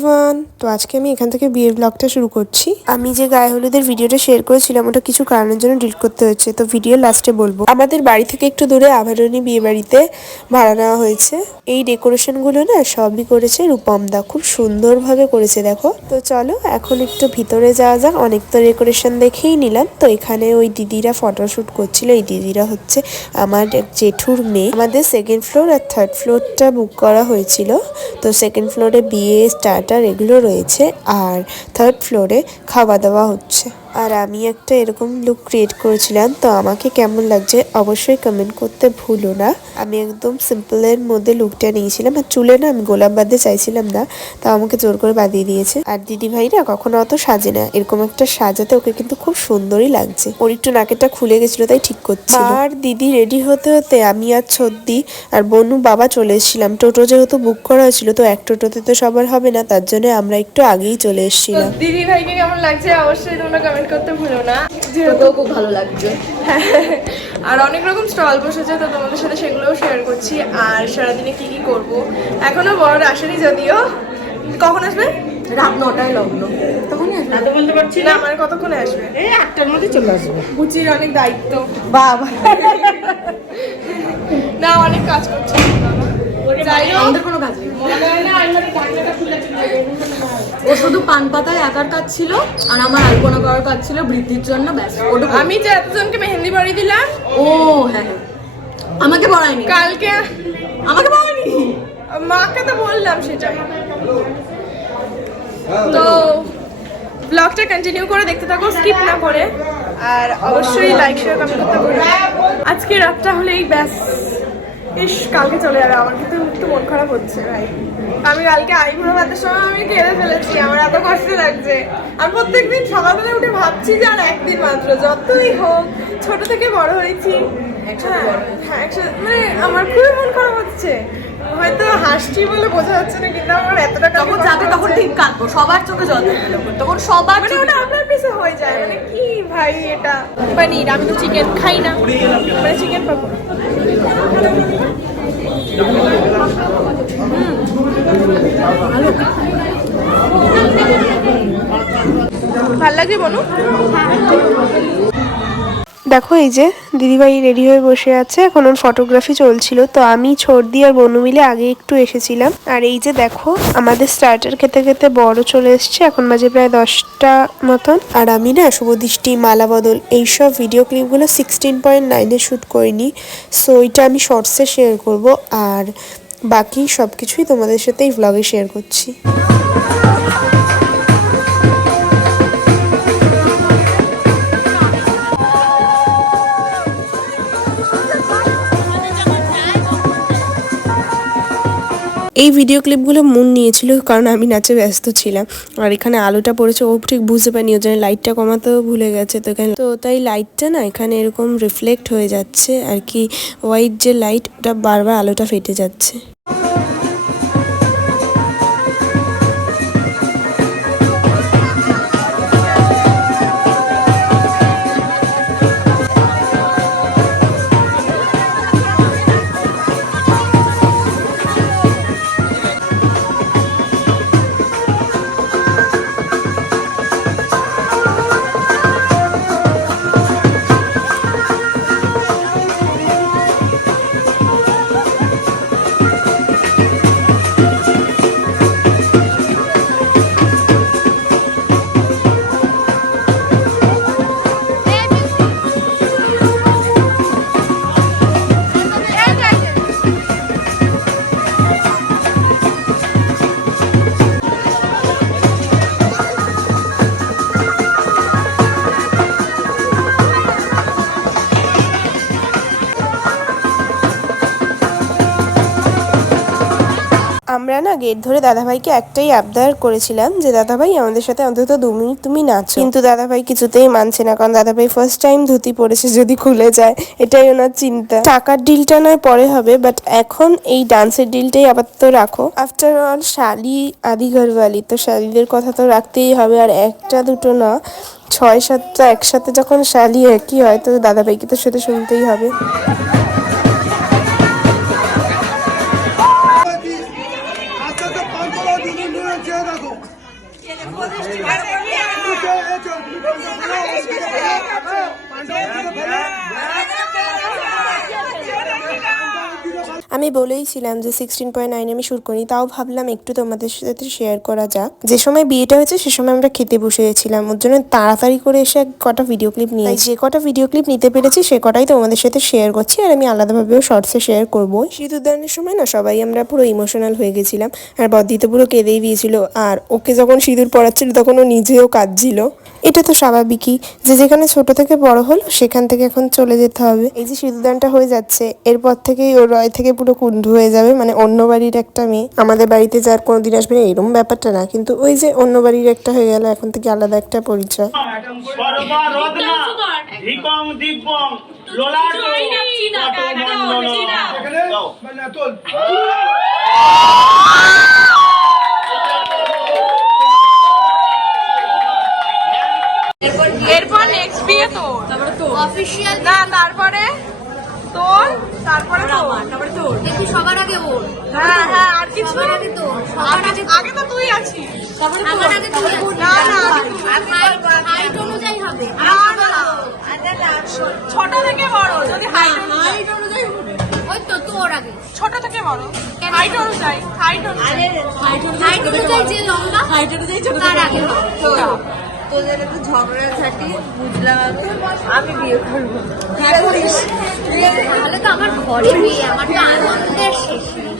Everyone, তো আজকে আমি এখান থেকে বিয়ের ব্লগটা শুরু করছি। আমি যে গায়ে হলুদের ভিডিওটা শেয়ার করেছিলাম ওটা কিছু কারণের জন্য ডিলিট করতে হয়েছে, তো ভিডিও লাস্টে বলবো। আমাদের বাড়ি থেকে একটু দূরে আভারণী বিয়ে বাড়িতে ভাড়া নেওয়া হয়েছে। এই ডেকোরেশন গুলো না সবই করেছে রূপম দা, খুব সুন্দরভাবে করেছে দেখো। তো চলো এখন একটু ভিতরে যাওয়া যাক। অনেক তো ডেকোরেশন দেখেই নিলাম। তো এখানে ওই দিদিরা ফটোশুট করছিল। এই দিদিরা হচ্ছে আমার জেঠুর মেয়ে। আমাদের সেকেন্ড ফ্লোর আর থার্ড ফ্লোরটা বুক করা হয়েছিল। তো সেকেন্ড ফ্লোরে বিয়ে স্টার্টার এগুলো রয়েছে, আর থার্ড ফ্লোরে খাওয়া দাওয়া হচ্ছে। আর আমি একটা এরকম লুক ক্রিয়েট করেছিলাম, তো আমাকে কেমন লাগছে অবশ্যই কমেন্ট করতে ভুলো না। আমি একদম সিম্পলের মধ্যে লুকটা নিয়েছিলাম, আর চুলে না আমি গোলাপ বাঁধতে চাইছিলাম না, তা আমাকে জোর করে বাঁধিয়ে দিয়েছে। আর দিদি ভাই না কখনো অত সাজে না, এরকম একটা সাজাতে ওকে কিন্তু খুব সুন্দরই লাগছে। ওর একটু নাকেরটা খুলে গেছিল তাই ঠিক করছিল। আর দিদি রেডি হতে হতে আমি আর ছদ্দি আর বনু বাবা চলে এসেছিলাম। টোটো যেহেতু বুক করা হয়েছিল, তো এক টোটোতে তো সবার হবে না, তার জন্য আমরা একটু আগেই চলে এসেছিলাম। দিদি ভাইকে কেমন লাগছে অবশ্যই তোমরা কমেন্ট করতে ভুলো না। তোকেও খুব ভালো লাগছে। আর অনেক রকম স্টল বসেছে, তো তোমাদের সাথে সেগুলোও শেয়ার করছি। আর সারাদিনে কি কি করব এখনো বড় আসেনি, যদিও কখন আসবে? রাত 9টায় লগ্ন, তখনই আসবে। তো বলতে পারছি না আমার কতক্ষণে আসবে। এই 8টার মধ্যে চলে আসবে। বুচির অনেক দায়িত্ব, বাবা না অনেক কাজ করছে। যাই হোক, আমাদের কোনো কাজ নেই। ও শুধু পান পাতায় আঁকার কাজ ছিল, আর আমার আলপনা করার কাজ ছিল বৃদ্ধির জন্য, ব্যাস। আমি যে এতজনকে মেহেন্দি পরিয়ে দিলাম। ও হ্যাঁ, আমাকে পড়ায়নি কালকে, আমাকে পড়ায়নি, মাকে তো বললাম সেটাই। তো ব্লগটা কন্টিনিউ করে দেখতে থাকো, স্কিপ না করে। আর অবশ্যই লাইক শেয়ার কমেন্ট করতে ভুলো না। আজকে রাতটা হলেই ব্যাস, ইস কালকে চলে যাবে। আমার কিন্তু একটু মন খারাপ হচ্ছে ভাই। আমি কালকে আইবুড়ো ভাতের সময় আমি কেঁদে ফেলেছি, আমার এত কষ্ট লাগছে। আমি প্রত্যেকদিন সকালবেলা উঠে ভাবছি যে আর একদিন মাত্র, যতই হোক ছোট থেকে বড় হয়েছি। হ্যাঁ একসাথে, মানে আমার খুবই মন খারাপ হচ্ছে। হয়তো হাসছি বলে বোঝা যাচ্ছে না, কিন্তু আমার এতটা তখন যাবে তখন ঠিক কাঁদবো, সবার চোখে জল দেবে তখন, সবার মানে ওটা আপনার পিছে হয়ে যায়। মানে কি ভাই, এটা পনির, আমি তো চিকেন খাই না, মানে চিকেন পাবো। ভাল লাগে বলো। দেখো এই যে দিদিভাই রেডি হয়ে বসে আছে, এখন ওর ফটোগ্রাফি চলছিল। তো আমি ছর্দি আর বনু মিলে আগে একটু এসেছিলাম। আর এই যে দেখো আমাদের স্টার্টার খেতে খেতে বড় চলে এসছে, এখন বাজে প্রায় 10টা মতন। আর আমি না শুভদৃষ্টি, মালা বদল এইসব ভিডিও ক্লিপগুলো 16.9-এ শ্যুট করিনি, সো এটা আমি শর্টসে শেয়ার করব। আর বাকি সব কিছুই তোমাদের সাথে এই ভ্লগে শেয়ার করছি। এই ভিডিও ক্লিপগুলো মন নিয়েছিল, কারণ আমি নাচে ব্যস্ত ছিলাম। আর এখানে আলোটা পড়েছে, ও ঠিক বুঝতে পারিনি, ওর জন্য লাইটটা কমাতেও ভুলে গেছে। তো এখানে তো তাই লাইটটা না এখানে এরকম রিফ্লেক্ট হয়ে যাচ্ছে আর কি, হোয়াইট যে লাইট ওটা বারবার আলোটা ফেটে যাচ্ছে। আমরা না গেট ধরে দাদাভাইকে একটাই আবদার করেছিলাম যে দাদাভাই আমাদের সাথে অন্তত 2 মিনিট তুমি নাচো, কিন্তু দাদাভাই কিছুতেই মানছে না, কারণ দাদাভাই ফার্স্ট টাইম ধুতি পরেছে, যদি খুলে যায় এটাই ওনার চিন্তা। টাকার ডিলটা নয় পরে হবে, বাট এখন এই ডান্সের ডিলটাই আপাতত রাখো। আফটার অল শালি আদি ঘরওয়ালি, তো শালিদের কথা তো রাখতেই হবে। আর একটা দুটো না, 6-7টা একসাথে যখন শালি একই হয়, তো দাদাভাইকে তো সেটা শুনতেই হবে। আমি বলেইছিলাম যে 16.9 আমি শুট করি, তাও ভাবলাম একটু তোমাদের সাথে শেয়ার করা যাক। যে সময় বিয়েটা হয়েছে সে সময় আমরা খেতে বসে গেছিলাম, ওর জন্য তাড়াতাড়ি করে এসে কটা ভিডিও ক্লিপ নিয়ে যে কটা ভিডিও ক্লিপ নিতে পেরেছি সে কটাই তোমাদের সাথে শেয়ার করছি, আর আমি আলাদাভাবেও শর্টসে শেয়ার করবো। সিঁদুরদানের সময় না সবাই আমরা পুরো ইমোশনাল হয়ে গেছিলাম, আর বদ্দি তো পুরো কেঁদেই দিয়েছিল, আর ওকে যখন সিঁদুর পড়াচ্ছিল তখন ও নিজেও কাঁদছিল। এটা তো স্বাভাবিকই যে যেখানে ছোট থেকে বড় হলো সেখান থেকে এখন চলে যেতে হবে। এই যে সিঁদুরদানটা হয়ে যাচ্ছে, এরপর থেকেই ওর রয় থেকে পুরো কুণ্ঠু হয়ে যাবে, মানে অন্য বাড়ির একটা মেয়ে আমাদের বাড়িতে যার কোনোদিন আসবে না এরকম ব্যাপারটা না, কিন্তু ওই যে অন্য বাড়ির একটা হয়ে গেল, এখন থেকে আলাদা একটা পরিচয়। এরপর নেক্সট বিয়ে তোর, তারপরে তো অফিসিয়াল না তারপরে তোর, তারপরে তোর, তারপরে তো দেখি সবার আগে ওর, হ্যাঁ হ্যাঁ আর কিছু সবার আগে তোর, সবার আগে আগে তো তুই আছিস। তারপরে তো আমার আগে তুই না না হাইট অনুযায়ী হবে। না না ছোট থেকে বড়, যদি হাইট হাইট অনুযায়ী হবে। ওই তো তোর আগে ছোট থেকে বড় হাইট অনুযায়ী, হাইট অনুযায়ী হাইট অনুযায়ী যে লম্বা হাইট অনুযায়ী ছোট তার আগে হবে। তোদের একটু ঝগড়াঝাটি বুঝলাম, আমি বিয়ে করবো। হ্যাঁ করিস। তাহলে তো আমার ঘরে বিয়ে, আমার তো আনন্দের শেষ নেই।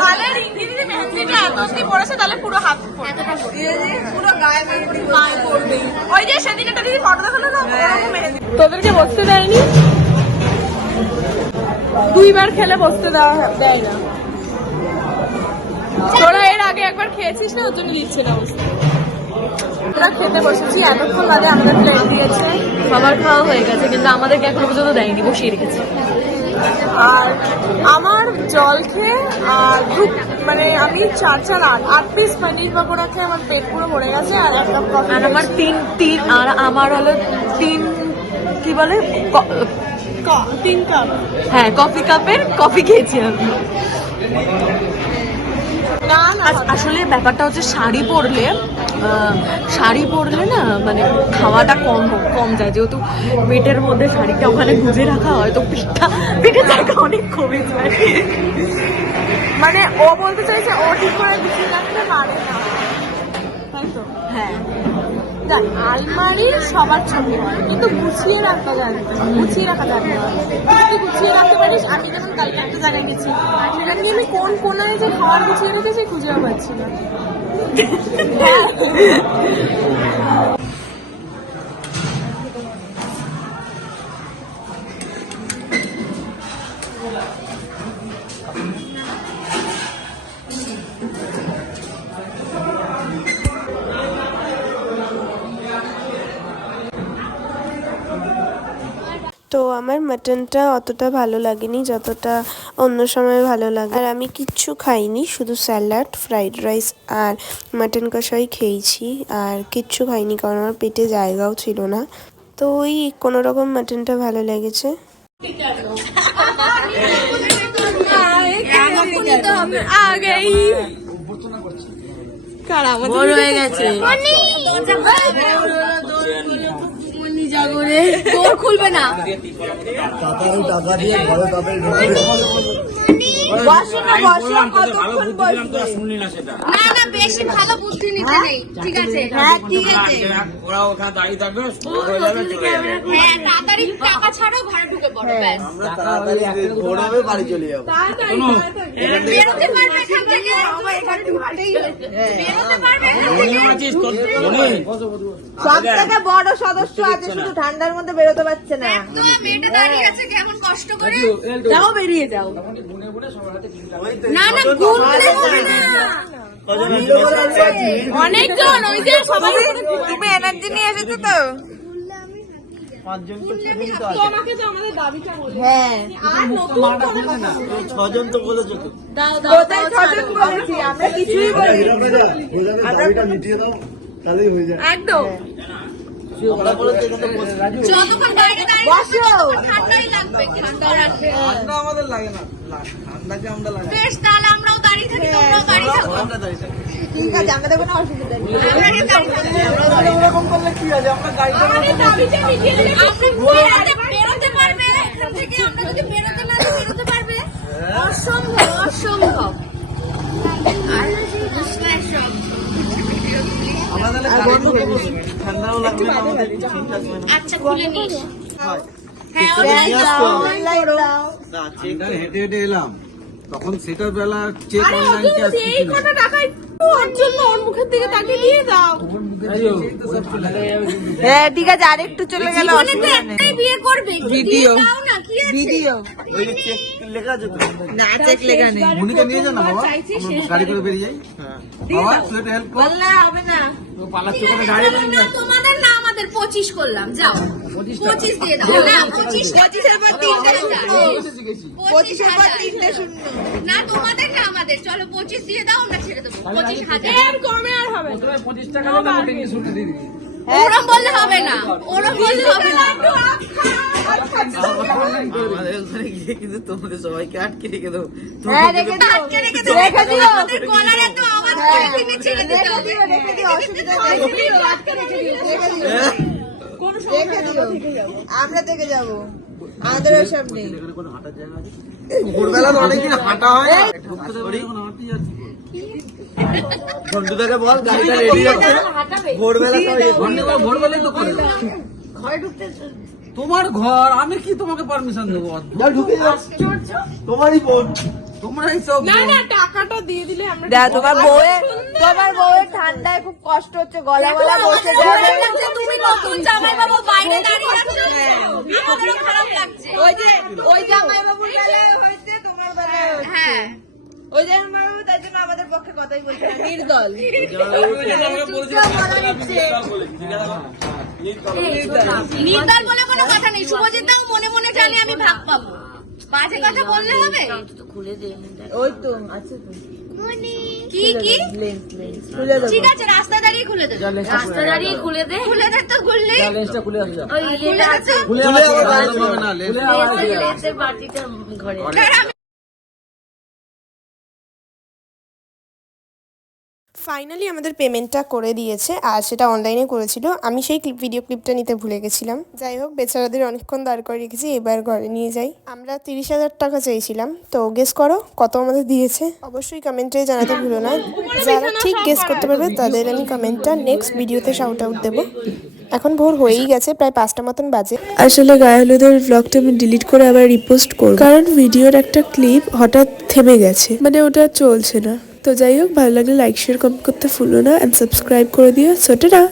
তাহলে রিঙ্গি দিদি মেহেন্দিটা এত অব্দি পড়েছে, তাহলে পুরো হাত পড়বে। এতটা পড়ে। পুরো গায়ে গায়ে পড়বে। ওই যে সেদিন একটা দিদি ফটো দেখালো না, ওরকম মেহেন্দি। তোদেরকে বসতে দেয়নি, দুইবার খেলে বসতে দেয় না। তোরা এর আগে একবার খেয়েছিস না, ওর জন্য দিচ্ছে না বসতে। আমরা খেতে বসেছি, এতক্ষণ বাদে আমাদের প্লেট দিয়েছে, সবার খাওয়া হয়ে গেছে কিন্তু আমাদেরকে এখনো পর্যন্ত দেয়নি, বসিয়ে রেখেছে। আর আমার জল খেয়ে আর মানে আমি চার আট পিস পনির পকোড়া খেয়ে আমার পেট পুরো ভরে গেছে, আর এক কাপ কফি। আর আমার তিন আর আমার হলো তিন কি বলে 3 কাপ। হ্যাঁ কফি কাপের কফি খেয়েছি আমি। না না আসলে ব্যাপারটা হচ্ছে শাড়ি পরলে না মানে খাওয়াটা কম যায়, যেহেতু পেটের মধ্যে শাড়িটা ওখানে গুজে রাখা হয় তো পেটের জায়গা অনেক কমে যায়। মানে ও বলতে চাইছে ও ঠিক করে গুছিয়ে রাখতে পারে না, তাই তো? হ্যাঁ দেখ আলমারি সবার ছবি হয়, কিন্তু গুছিয়ে রাখা যাবে না, গুছিয়ে রাখা যাবে না। তুই গুছিয়ে রাখতে পারিস। আমি যেমন কালকে একটা জায়গায় গেছি, সেখানে গিয়ে আমি কোন কোনায় যে খাবার গুছিয়ে রেখেছি খুঁজেও পাচ্ছি না। তো আমার মাটনটা অতটা ভালো লাগেনি যতটা অন্য সময় ভালো লাগে, আর আমি কিচ্ছু খাইনি, শুধু স্যালাড, ফ্রাইড রাইস আর মাটন কষাই খেয়েছি, আর কিচ্ছু খাইনি কারণ আমার পেটে জায়গাও ছিল না। তো ওই কোনো রকম মাটনটা ভালো লেগেছে। আগেই বড় হয়ে গেছে। তোর খুলবে না। টাকা দিয়ে ঘরে কাপড় না না বেশি ভালো বুদ্ধি নিতে নেই, ঠিক আছে? হ্যাঁ ঠিক আছে, ওরা ওখানে দাঁড়িয়ে থাকবে, হয়ে যাবে, চলে যাবে। হ্যাঁ তাড়াতাড়ি টাকা ছাড়াও ঘরে ঢুকে পড়ো, ব্যাস। আমরা তাড়াতাড়ি ঘোরাবে, বাড়ি চলে যাবো। বেরোতে পারবে এখান থেকে, বেরোতে পারবে এখান থেকে। সব থেকে বড় সদস্য আছে, শুধু ঠান্ডার মধ্যে বেরোতে পারছে না। একদম মেয়েটা দাঁড়িয়ে আছে কেমন কষ্ট করে। যাও বেরিয়ে যাও। না না ঘুরতে হবে না। অনেকজন, ওই যে সবাই তুমি এনার্জি নিয়ে এসেছো তো? তোমাকে তো আমাদের দাবিটা বলি। হ্যাঁ, ছজন তো বলেছো তো। কোথায় ছজন বলেছি, আমরা কিছুই বলিনি। মিটিয়ে দাও, তাহলেই হয়ে যায়। একদম আমরা বলেছি এখানে বসে। যতক্ষণ বাইরে দাঁড়িয়ে থাকবে ততক্ষণ ঠান্ডাই লাগবে, কিছু করার নেই। ঠান্ডা আমাদের লাগে না, ঠান্ডাকে আমরা লাগে। বেশ, তাহলে আমরাও দাঁড়িয়ে থাকি, তোমরাও দাঁড়িয়ে থাকো। আমরা দাঁড়িয়ে থাকি। ঠিক আছে, আমাদের কোনো অসুবিধা নেই। আমরা দাঁড়িয়ে থাকি। এরকম করলে কি আছে, আমরা গাড়িটা আপনি বেরোতে পারবে এখান থেকে, আমরা যদি বেরোতে না দিই, বেরোতে পারবে? অসম্ভব, অসম্ভব। আর কৃষ্ণের সব। আমরা তাহলে গাড়িতে উঠে বসি। ঠান্ডাও লাগবে না আমাদের, কিছু থাকবে না। আচ্ছা, খুলে নিস। হয়। হ্যাঁ, চেক ওটাই নিয়ে দাও। আসতো। অনলাইন দাও। না, চেক হেঁটে হেঁটে এলাম তখন সেটার বেলা চেক আরে অনলাইন ওকে ক্যাশ এই কটা টাকা ওর জন্য ওর মুখের দিকে তাকিয়ে দিয়ে দাও। হ্যাঁ ঠিক আছে, আরেকটু চলে গেলে জীবনে তো অসুবিধা নেই। একটাই বিয়ে করবে, ভিডিও। দিয়ে দাও না, কি আছে? ভিডিও ওই যে চেক লেখা আছে তো। না, চেক লেখা নেই। মনিকে নিয়ে যাও না বাবা, আমরা গাড়ি করে বেরিয়ে যাই। হ্যাঁ। বাবা তুই একটু হেল্প কর, বললে হবে না। পালাচ্ছ ঠিক করে আছে, গাড়ি চলো না, তোমাদের না আমাদের 25 করলাম, যাও 25 দিয়ে দাও না, 25 25-এর পর 3টে শূন্য। 25-এর পর 25,000 3টে শূন্য। না, তোমাদের না আমাদের, চলো 25 দিয়ে দাও, আমরা ছেড়ে দেবো 25,000। এর কমে আর হবে না। ওরম বললে হবে না, ওরম বললে হবে না। আমাদের ওখানে গিয়ে কিন্তু তোমাদের সবাইকে আটকে রেখে দেবো। হ্যাঁ, রেখে দিও। আটকে রেখে দেবো, রেখে দিও। আমাদের গলার এত আওয়াজ করে কিনে ছেড়ে দিতে রেখে হবে। দিও, রেখে দিও, অসুবিধা নেই। রেখে দিও। রেখে দিও। আমরা থেকে যাবো, আমাদের ওসব নেই। ভোরবেলা তো অনেকদিন হাঁটা হয় না। বন্ধুদেরকে বল গাড়িটা রেডি আছে, ভোরবেলা সবাই ভোরবেলায় তো করে দাও। তোমার ঘর, আমি কি তোমাকে পারমিশন দেবো? যাও ঢুকে যাও, তোমারই বোন। তোমরাই সব না না, টাকাটা দিয়ে দিলে আমরা দেখ, তোমার বউয়ের ঠান্ডায় খুব কষ্ট হচ্ছে, গলা গলা বসে যাবে। তুমি নতুন জামাইবাবু বাইরে দাঁড়িয়ে আছো, আমাদেরও খারাপ লাগছে। ওই জামাইবাবুর বেলায় হয়েছে, তোমার বেলায় হয়েছে। হ্যাঁ, ওই জামাইবাবু তাই জন্য আমাদের পক্ষে কথাই বলছে না, নির্দল। নির্দল বলে কোনো কথা নেই, শুভজিৎ দাও মনে মনে জানি আমি ভাগ পাবো, বাজে কথা বললে হবে? ওই তো আছে তো, কি কি লেন্স খুলে দেবো। ঠিক আছে, রাস্তা দাঁড়িয়ে খুলে দে, রাস্তা দাঁড়িয়ে খুলে দে, খুলে দে তো, খুললি লেন্সটা খুলে আসবে। ওই ইয়েটা আছে। খুলে আবার গাড়ি হবে না, লেন্স লেন্সের বাটিটা ঘরে। ফাইনালি আমাদের পেমেন্টটা করে দিয়েছে, আর সেটা অনলাইনে করেছিল। আমি সেই ভিডিও ক্লিপটা নিতে ভুলে গেছিলাম। যাই হোক, বেচারাদের অনেকক্ষণ দাঁড় করে রেখেছি, এবার ঘরে নিয়ে যাই। আমরা 30,000 টাকা চেয়েছিলাম, তো গেস করো কত আমাদের দিয়েছে। অবশ্যই কমেন্টে জানাতে ভুলো না। যারা ঠিক গেস করতে পারবে তাদের আমি কমেন্টটা নেক্সট ভিডিওতে শাউট আউট দেবো। এখন ভোর হয়েই গেছে, প্রায় 5টা মতন বাজে। আসলে গায়ে হলুদের ব্লগটা আমি ডিলিট করে আবার রিপোস্ট করব, কারণ ভিডিওর একটা ক্লিপ হঠাৎ থেমে গেছে, মানে ওটা চলছে না। তো যাই হোক, ভালো লাগলে লাইক শেয়ার কমেন্ট করতে ভুলো না, অ্যান্ড সাবস্ক্রাইব করে দিও। So tata.